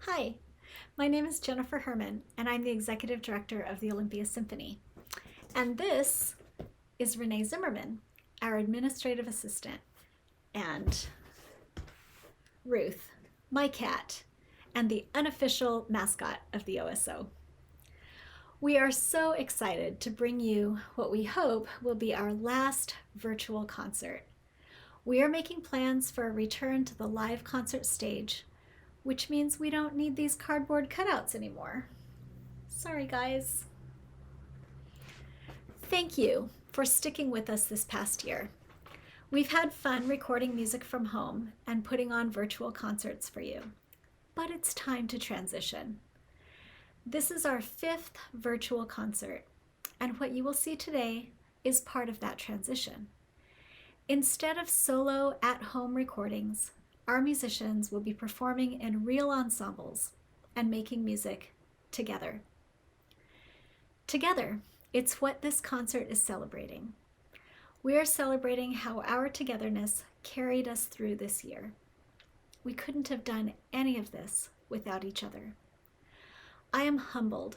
Hi, my name is Jennifer Herman, and I'm the Executive Director of the Olympia Symphony. And this is Renee Zimmerman, our Administrative Assistant, and Ruth, my cat, and the unofficial mascot of the OSO. We are so excited to bring you what we hope will be our last virtual concert. We are making plans for a return to the live concert stage, which means we don't need these cardboard cutouts anymore. Sorry, guys. Thank you for sticking with us this past year. We've had fun recording music from home and putting on virtual concerts for you, but it's time to transition. This is our 5th virtual concert, and what you will see today is part of that transition. Instead of solo at-home recordings, our musicians will be performing in real ensembles and making music together. Together, it's what this concert is celebrating. We are celebrating how our togetherness carried us through this year. We couldn't have done any of this without each other. I am humbled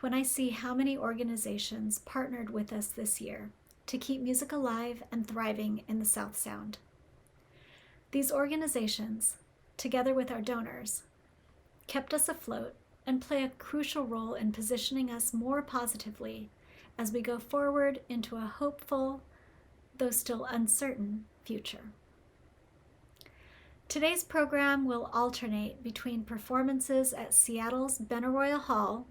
when I see how many organizations partnered with us this year to keep music alive and thriving in the South Sound. These organizations, together with our donors, kept us afloat and play a crucial role in positioning us more positively as we go forward into a hopeful, though still uncertain, future. Today's program will alternate between performances at Seattle's Benaroya Hall,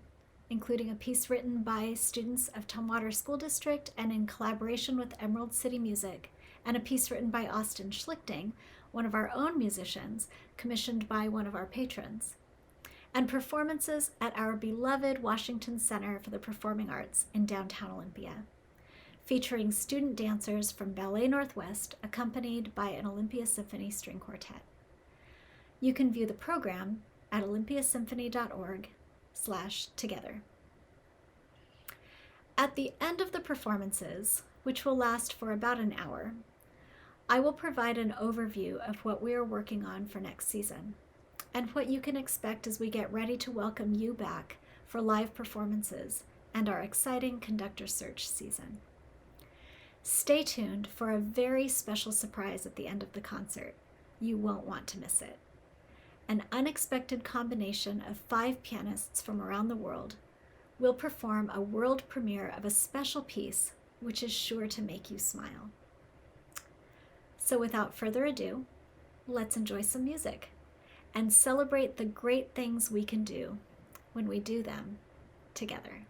including a piece written by students of Tumwater School District and in collaboration with Emerald City Music, and a piece written by Austin Schlichting, one of our own musicians, commissioned by one of our patrons, and performances at our beloved Washington Center for the Performing Arts in downtown Olympia, featuring student dancers from Ballet Northwest accompanied by an Olympia Symphony string quartet. You can view the program at olympiasymphony.org/together. At the end of the performances, which will last for about an hour, I will provide an overview of what we are working on for next season and what you can expect as we get ready to welcome you back for live performances and our exciting conductor search season. Stay tuned for a very special surprise at the end of the concert. You won't want to miss it. An unexpected combination of 5 pianists from around the world will perform a world premiere of a special piece which is sure to make you smile. So without further ado, let's enjoy some music and celebrate the great things we can do when we do them together.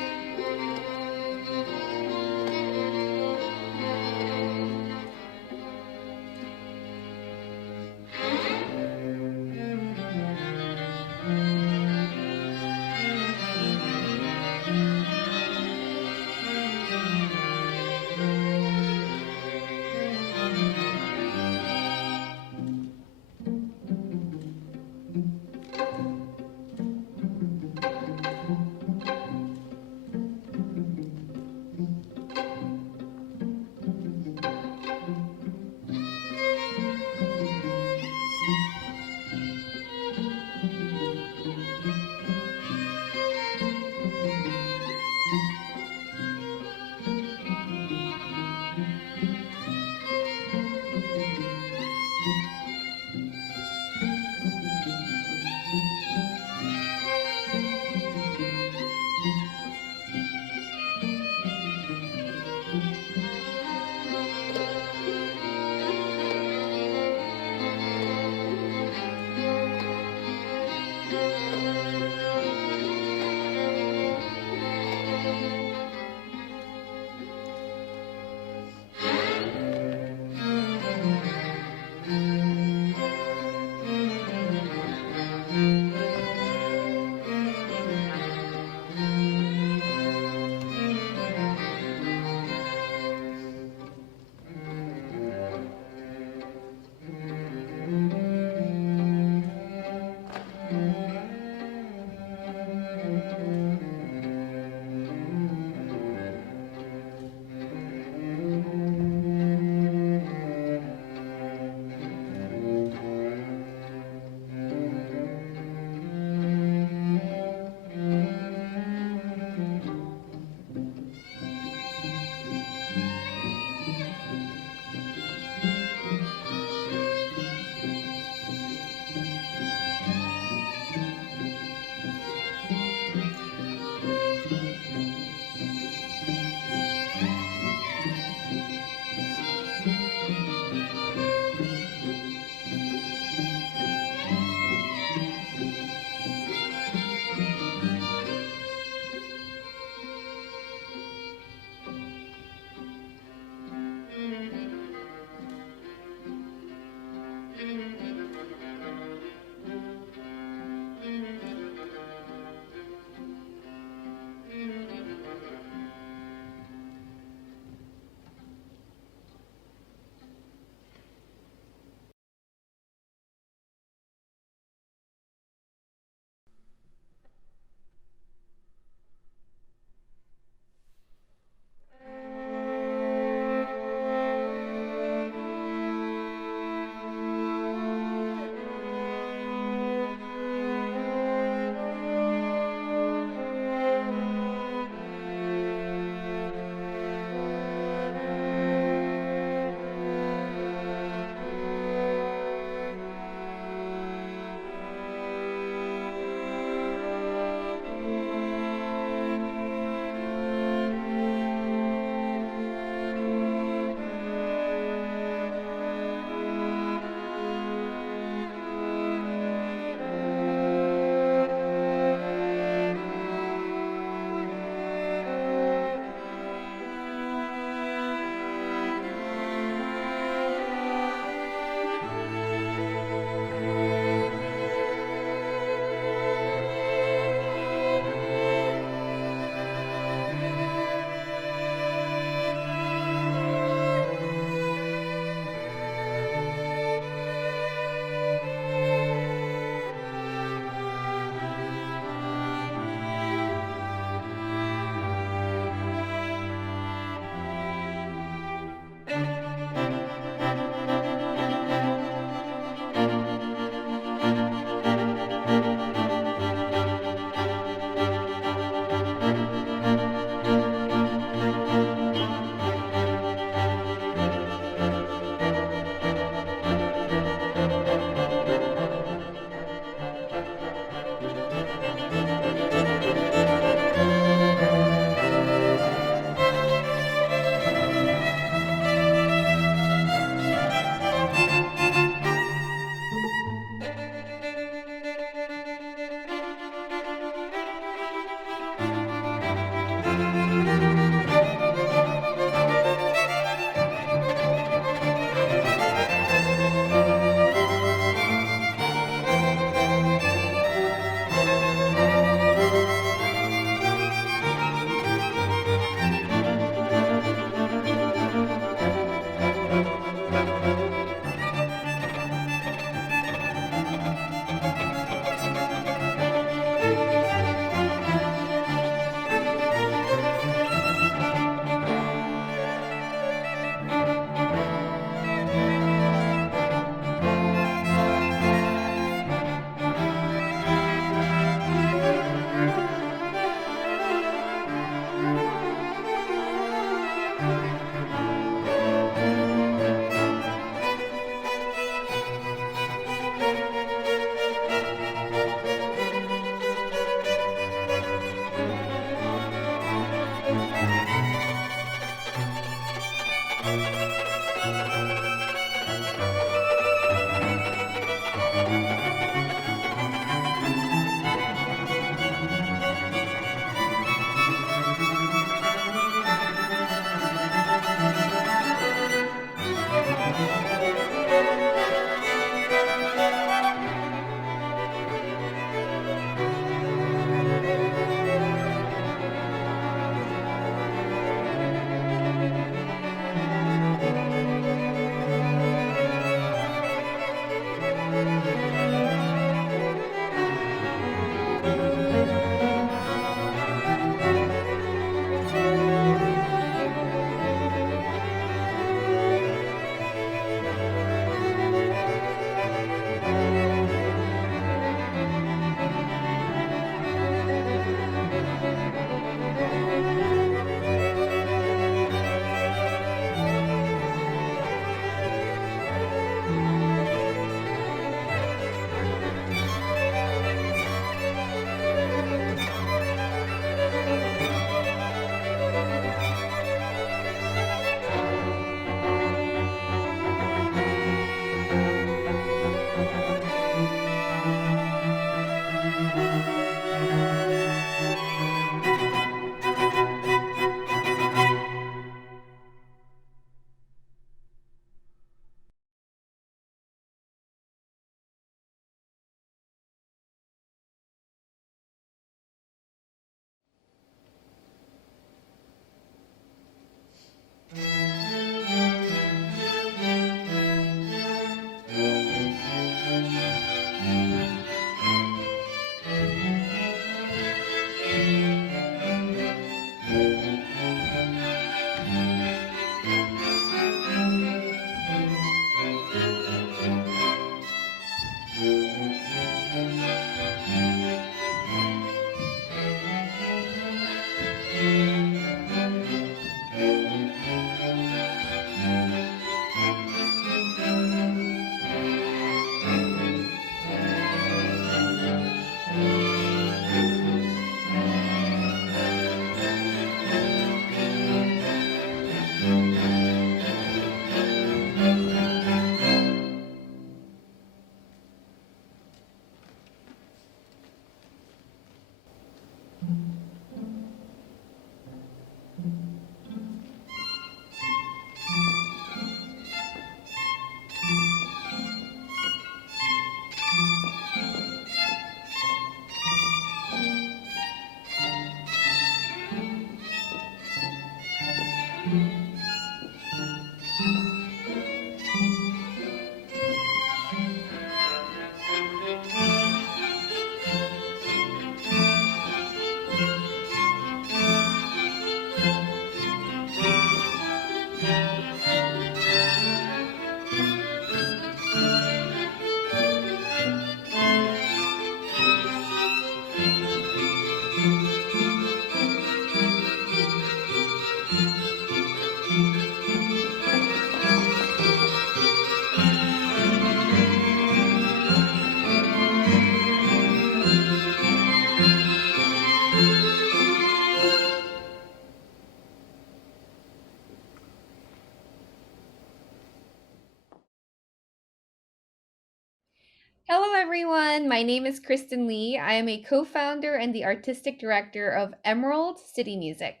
everyone. My name is Kristen Lee. I am a co-founder and the artistic director of Emerald City Music.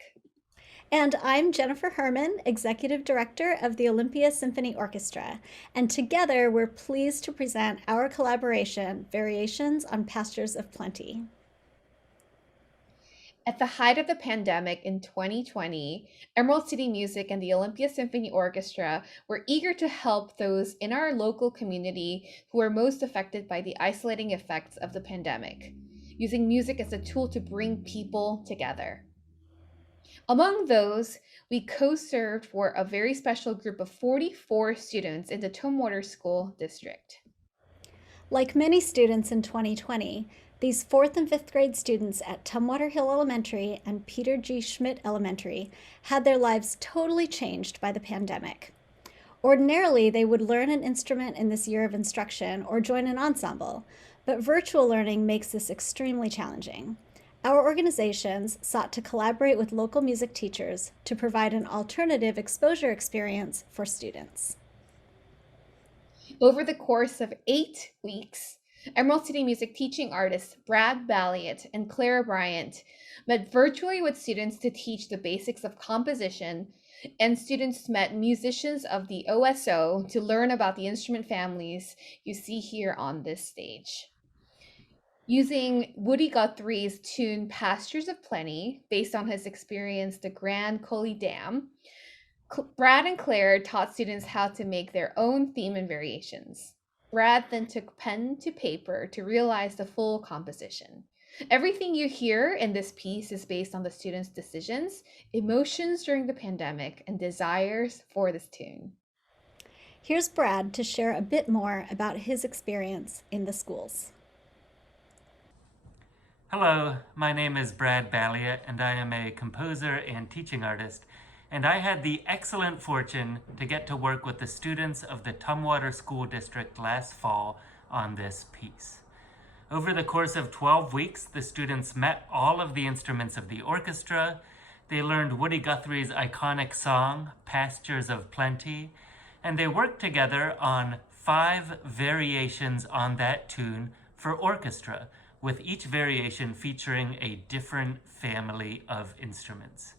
And I'm Jennifer Herman, Executive Director of the Olympia Symphony Orchestra. And together, we're pleased to present our collaboration, Variations on Pastures of Plenty. At the height of the pandemic in 2020, Emerald City Music and the Olympia Symphony Orchestra were eager to help those in our local community who were most affected by the isolating effects of the pandemic, using music as a tool to bring people together. Among those, we co-served for a very special group of 44 students in the Tumwater School District. Like many students in 2020, these 4th and 5th grade students at Tumwater Hill Elementary and Peter G. Schmidt Elementary had their lives totally changed by the pandemic. Ordinarily, they would learn an instrument in this year of instruction or join an ensemble, but virtual learning makes this extremely challenging. Our organizations sought to collaborate with local music teachers to provide an alternative exposure experience for students. Over the course of 8 weeks, Emerald City Music teaching artists Brad Balliett and Clair met virtually with students to teach the basics of composition, and students met musicians of the OSO to learn about the instrument families you see here on this stage. Using Woody Guthrie's tune Pastures of Plenty, based on his experience the Grand Coulee Dam, Brad and Claire taught students how to make their own theme and variations. Brad then took pen to paper to realize the full composition. Everything you hear in this piece is based on the students' decisions, emotions during the pandemic, and desires for this tune. Here's Brad to share a bit more about his experience in the schools. Hello, my name is Brad Balliett, and I am a composer and teaching artist, and I had the excellent fortune to get to work with the students of the Tumwater School District last fall on this piece. Over the course of 12 weeks, the students met all of the instruments of the orchestra. They learned Woody Guthrie's iconic song, Pastures of Plenty, and they worked together on 5 variations on that tune for orchestra, with each variation featuring a different family of instruments.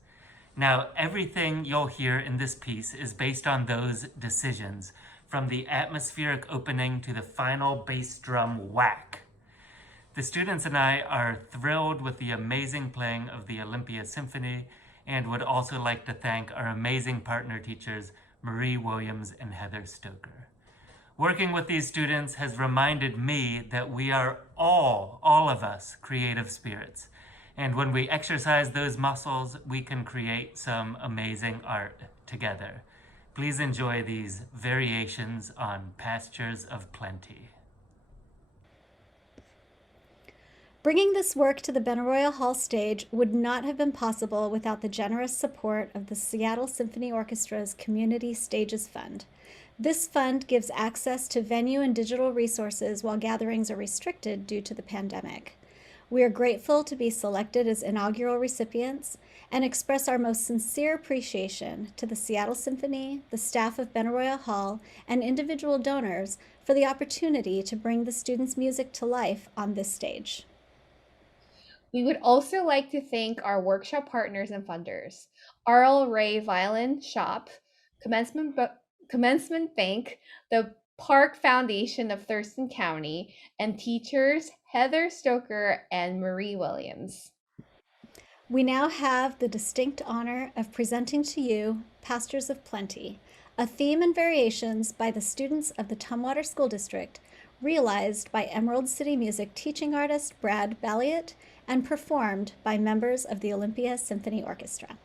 Now, everything you'll hear in this piece is based on those decisions, from the atmospheric opening to the final bass drum whack. The students and I are thrilled with the amazing playing of the Olympia Symphony, and would also like to thank our amazing partner teachers, Marie Williams and Heather Stoker. Working with these students has reminded me that we are all of us, creative spirits. And when we exercise those muscles, we can create some amazing art together. Please enjoy these variations on Pastures of Plenty. Bringing this work to the Benaroya Hall stage would not have been possible without the generous support of the Seattle Symphony Orchestra's Community Stages Fund. This fund gives access to venue and digital resources while gatherings are restricted due to the pandemic. We are grateful to be selected as inaugural recipients and express our most sincere appreciation to the Seattle Symphony, the staff of Benaroya Hall, and individual donors for the opportunity to bring the students' music to life on this stage. We would also like to thank our workshop partners and funders, R.L. Ray Violin Shop, Commencement Bank, the Park Foundation of Thurston County, and teachers Heather Stoker and Marie Williams. We now have the distinct honor of presenting to you Pastures of Plenty, a theme and variations by the students of the Tumwater School District, realized by Emerald City Music teaching artist Brad Balliett and performed by members of the Olympia Symphony Orchestra.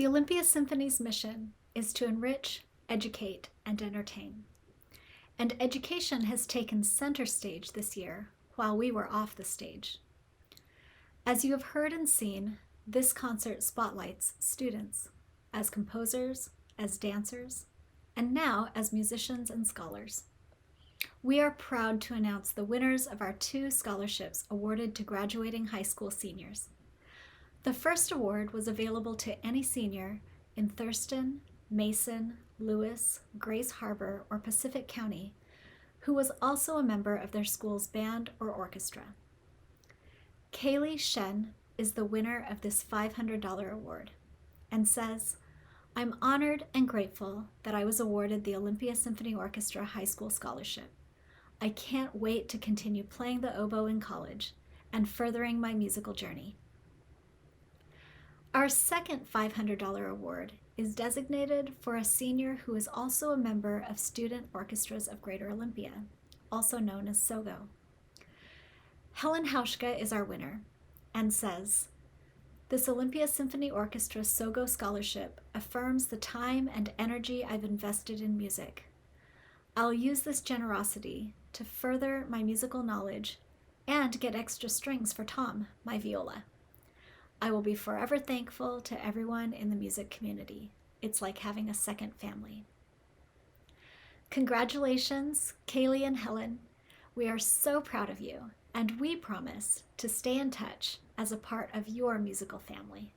The Olympia Symphony's mission is to enrich, educate, and entertain. And education has taken center stage this year while we were off the stage. As you have heard and seen, this concert spotlights students as composers, as dancers, and now as musicians and scholars. We are proud to announce the winners of our 2 scholarships awarded to graduating high school seniors. The first award was available to any senior in Thurston, Mason, Lewis, Grace Harbor, or Pacific County who was also a member of their school's band or orchestra. Kelley Shen is the winner of this $500 award and says, "I'm honored and grateful that I was awarded the Olympia Symphony Orchestra High School Scholarship. I can't wait to continue playing the oboe in college and furthering my musical journey." Our second $500 award is designated for a senior who is also a member of Student Orchestras of Greater Olympia, also known as SOGO. Helen Hauschka is our winner and says, "This Olympia Symphony Orchestra SOGO Scholarship affirms the time and energy I've invested in music. I'll use this generosity to further my musical knowledge and get extra strings for Tom, my viola. I will be forever thankful to everyone in the music community. It's like having a second family." Congratulations, Kelley and Helen. We are so proud of you, and we promise to stay in touch as a part of your musical family.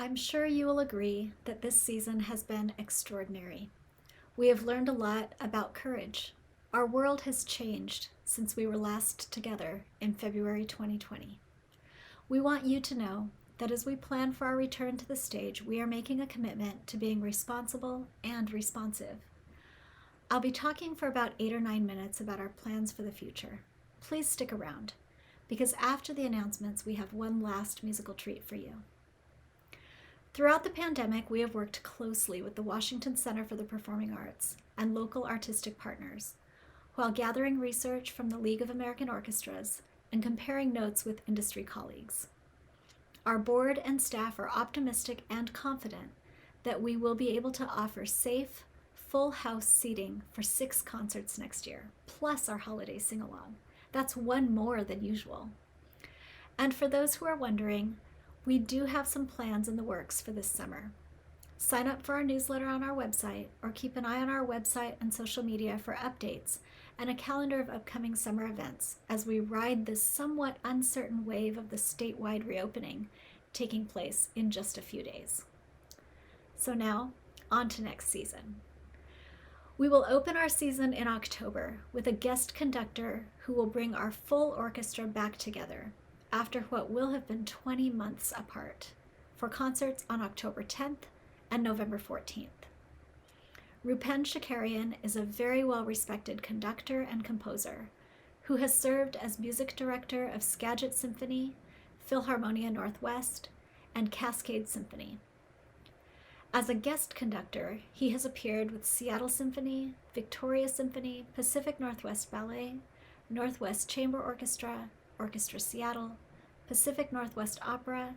I'm sure you will agree that this season has been extraordinary. We have learned a lot about courage. Our world has changed since we were last together in February 2020. We want you to know that as we plan for our return to the stage, we are making a commitment to being responsible and responsive. I'll be talking for about 8 or 9 minutes about our plans for the future. Please stick around, because after the announcements, we have one last musical treat for you. Throughout the pandemic, we have worked closely with the Washington Center for the Performing Arts and local artistic partners, while gathering research from the League of American Orchestras and comparing notes with industry colleagues. Our board and staff are optimistic and confident that we will be able to offer safe, full house seating for 6 concerts next year, plus our holiday sing-along. That's one more than usual. And for those who are wondering, we do have some plans in the works for this summer. Sign up for our newsletter on our website, or keep an eye on our website and social media for updates and a calendar of upcoming summer events as we ride this somewhat uncertain wave of the statewide reopening taking place in just a few days. So now, on to next season. We will open our season in October with a guest conductor who will bring our full orchestra back together after what will have been 20 months apart, for concerts on October 10th and November 14th. Rupen Shakarian is a very well-respected conductor and composer who has served as music director of Skagit Symphony, Philharmonia Northwest, and Cascade Symphony. As a guest conductor, he has appeared with Seattle Symphony, Victoria Symphony, Pacific Northwest Ballet, Northwest Chamber Orchestra, Orchestra Seattle, Pacific Northwest Opera,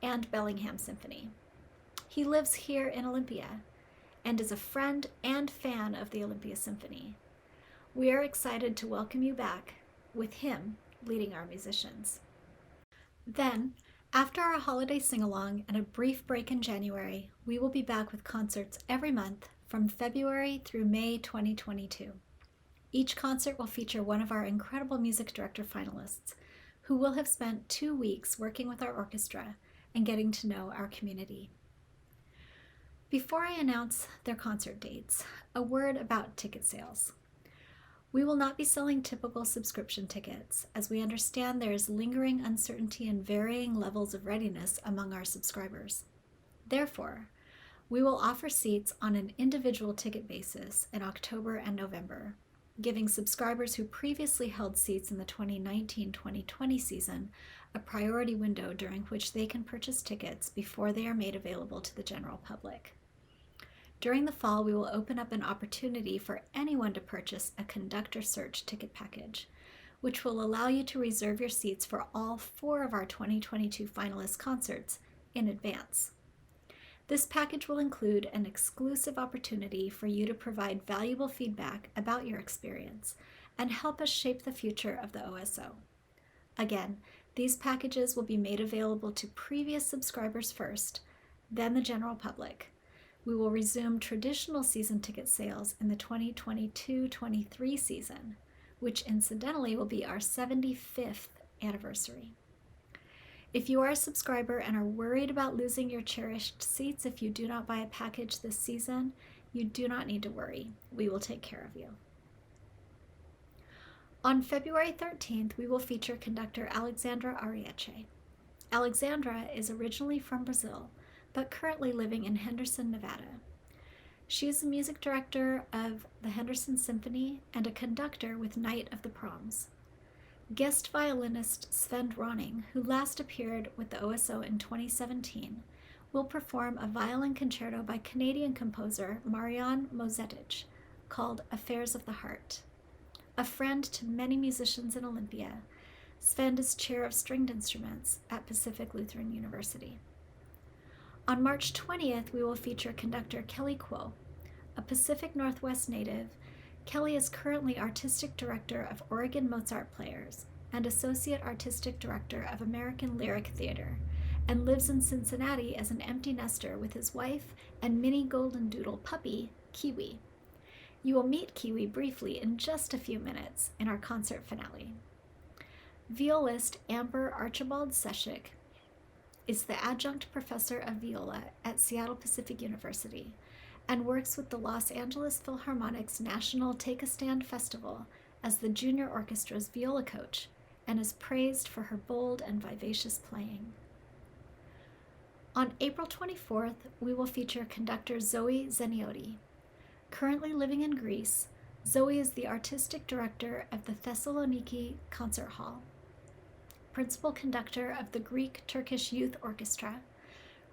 and Bellingham Symphony. He lives here in Olympia and is a friend and fan of the Olympia Symphony. We are excited to welcome you back with him leading our musicians. Then, after our holiday sing-along and a brief break in January, we will be back with concerts every month from February through May 2022. Each concert will feature one of our incredible music director finalists who will have spent 2 weeks working with our orchestra and getting to know our community. Before I announce their concert dates, a word about ticket sales. We will not be selling typical subscription tickets, as we understand there is lingering uncertainty and varying levels of readiness among our subscribers. Therefore, we will offer seats on an individual ticket basis in October and November, giving subscribers who previously held seats in the 2019-2020 season a priority window during which they can purchase tickets before they are made available to the general public. During the fall, we will open up an opportunity for anyone to purchase a conductor search ticket package, which will allow you to reserve your seats for all 4 of our 2022 finalist concerts in advance. This package will include an exclusive opportunity for you to provide valuable feedback about your experience and help us shape the future of the OSO. Again, these packages will be made available to previous subscribers first, then the general public. We will resume traditional season ticket sales in the 2022-23 season, which incidentally will be our 75th anniversary. If you are a subscriber and are worried about losing your cherished seats if you do not buy a package this season, you do not need to worry. We will take care of you. On February 13th, we will feature conductor Alexandra Ariete. Alexandra is originally from Brazil, but currently living in Henderson, Nevada. She is the music director of the Henderson Symphony and a conductor with Night of the Proms. Guest violinist Sven Ronning, who last appeared with the OSO in 2017, will perform a violin concerto by Canadian composer Marian Mozetic called Affairs of the Heart. A friend to many musicians in Olympia, Sven is chair of stringed instruments at Pacific Lutheran University. On March 20th, we will feature conductor Kelley Kuo. A Pacific Northwest native, Kelley is currently Artistic Director of Oregon Mozart Players and Associate Artistic Director of American Lyric Theater, and lives in Cincinnati as an empty nester with his wife and mini golden doodle puppy, Kiwi. You will meet Kiwi briefly in just a few minutes in our concert finale. Violist Amber Archibald Seshik is the adjunct professor of viola at Seattle Pacific University and works with the Los Angeles Philharmonic's National Take a Stand Festival as the junior orchestra's viola coach and is praised for her bold and vivacious playing. On April 24th, we will feature conductor Zoe Einaudi. Currently living in Greece, Zoe is the artistic director of the Thessaloniki Concert Hall, principal conductor of the Greek-Turkish Youth Orchestra,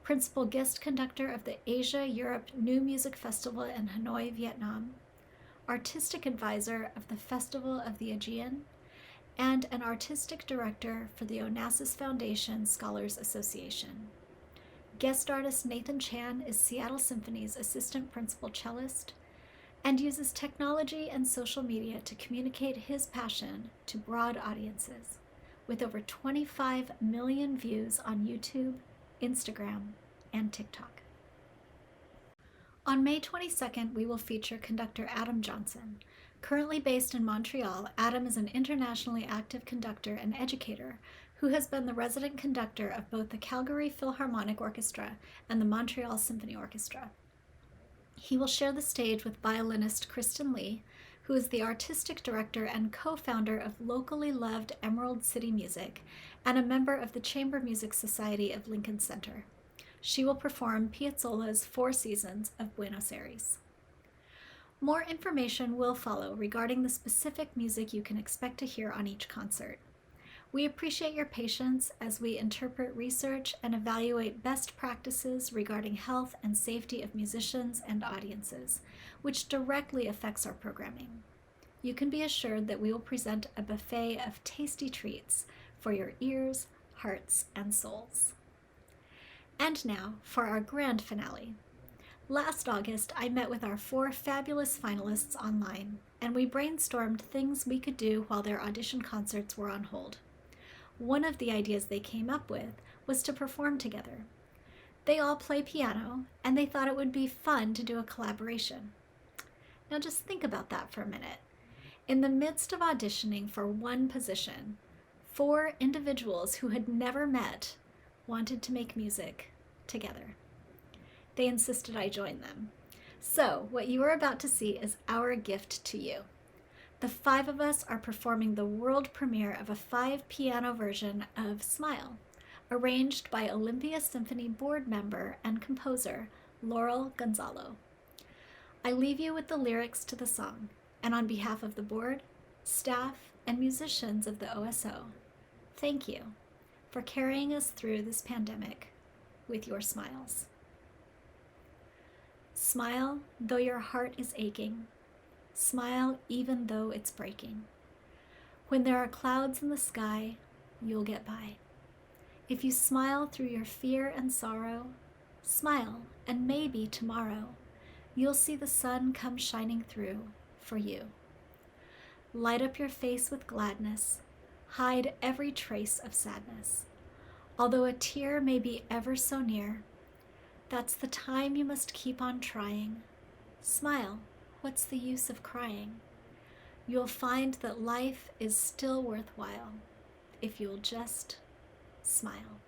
principal guest conductor of the Asia-Europe New Music Festival in Hanoi, Vietnam, artistic advisor of the Festival of the Aegean, and an artistic director for the Onassis Foundation Scholars Association. Guest artist Nathan Chan is Seattle Symphony's assistant principal cellist and uses technology and social media to communicate his passion to broad audiences, with over 25 million views on YouTube, Instagram, and TikTok. On May 22nd, we will feature conductor Adam Johnson. Currently based in Montreal, Adam is an internationally active conductor and educator who has been the resident conductor of both the Calgary Philharmonic Orchestra and the Montreal Symphony Orchestra. He will share the stage with violinist Kristen Lee, who is the artistic director and co-founder of locally loved Emerald City Music and a member of the Chamber Music Society of Lincoln Center. She will perform Piazzolla's Four Seasons of Buenos Aires. More information will follow regarding the specific music you can expect to hear on each concert. We appreciate your patience as we interpret research and evaluate best practices regarding health and safety of musicians and audiences, which directly affects our programming. You can be assured that we will present a buffet of tasty treats for your ears, hearts, and souls. And now for our grand finale. Last August, I met with our 4 fabulous finalists online, and we brainstormed things we could do while their audition concerts were on hold. One of the ideas they came up with was to perform together. They all play piano, and they thought it would be fun to do a collaboration. Now just think about that for a minute. In the midst of auditioning for one position, 4 individuals who had never met wanted to make music together. They insisted I join them. So what you are about to see is our gift to you. The 5 of us are performing the world premiere of a 5-piano version of Smile, arranged by Olympia Symphony board member and composer Laurel Gonzalo. I leave you with the lyrics to the song, and on behalf of the board, staff, and musicians of the OSO, thank you for carrying us through this pandemic with your smiles. Smile though your heart is aching. Smile even though it's breaking. When there are clouds in the sky, you'll get by. If you smile through your fear and sorrow, smile and maybe tomorrow you'll see the sun come shining through for you. Light up your face with gladness. Hide every trace of sadness. Although a tear may be ever so near, that's the time you must keep on trying. Smile, what's the use of crying? You'll find that life is still worthwhile if you'll just smile.